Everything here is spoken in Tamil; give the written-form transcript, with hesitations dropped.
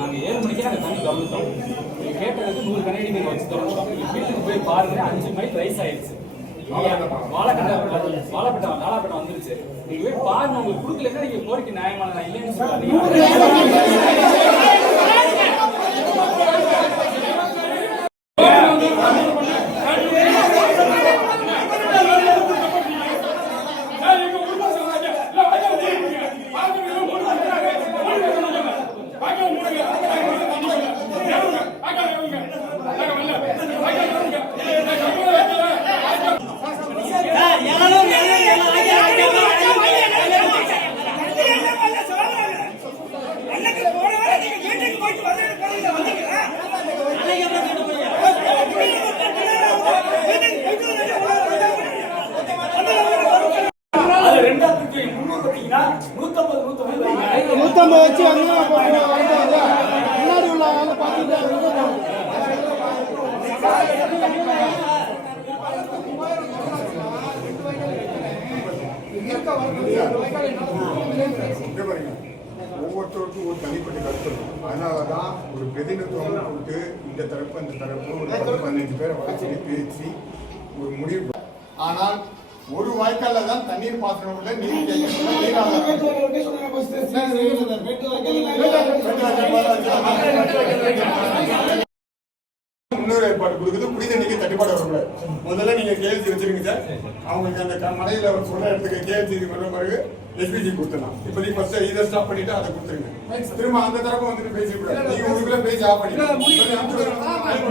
நாங்கள் 7 மணிக்கே நாங்கள் தண்ணி திறந்துட்டோம். நீங்கள் கேட்டதுக்கு 100 கனடி நீங்கள் வச்சு திறந்துட்டோம். நீங்கள் வீட்டுக்கு போய் பாருங்க, 5 மைல் ரைஸ் ஆயிடுச்சு. வாழைப்பட்டம் நாலாப்பட்டம் வந்துருச்சு. நீங்க போய் பாருங்க, உங்களுக்கு கொடுக்கலன்னா நீங்க கோரிக்கை நியாயமான நான் இல்லைன்னு சொல்றேன். வச்சு முன்னாடி உள்ள பார்த்துட்டு ஒவ்வொருத்தருக்கும் ஒரு தனிப்பட்ட கருத்து. அதனாலதான் ஒரு பிரதிநிதித்துவம் கொடுத்து இந்த தரப்பு அந்த தரப்பு ஒரு 10-15 பேரை வளர்ச்சி பேசி ஒரு முடிவு. ஆனால் ஒரு வாய்க்கால தான் தண்ணீர் பாசனம் உள்ள முன்னோர் ஏற்பாடு கொடுக்குது. குடி தண்ணிக்கு தட்டுப்பாடு வரக்கூடாது. முதல்ல நீங்க கேள்வி வச்சிருங்க சார். அவங்களுக்கு அந்த மலையில சொல்ற இடத்துக்கு கேள்வி வர பிறகு எஸ்பிஜி கொடுத்துடலாம். இப்போதைக்கு ஃபர்ஸ்ட் இதை ஸ்டாப் பண்ணிட்டு அதை கொடுத்துருங்க. திரும்ப அந்த தரப்பு வந்துட்டு பேசக்கூடாது. நீங்க உங்களுக்குள்ள பேசி ஆஃப் பண்ணி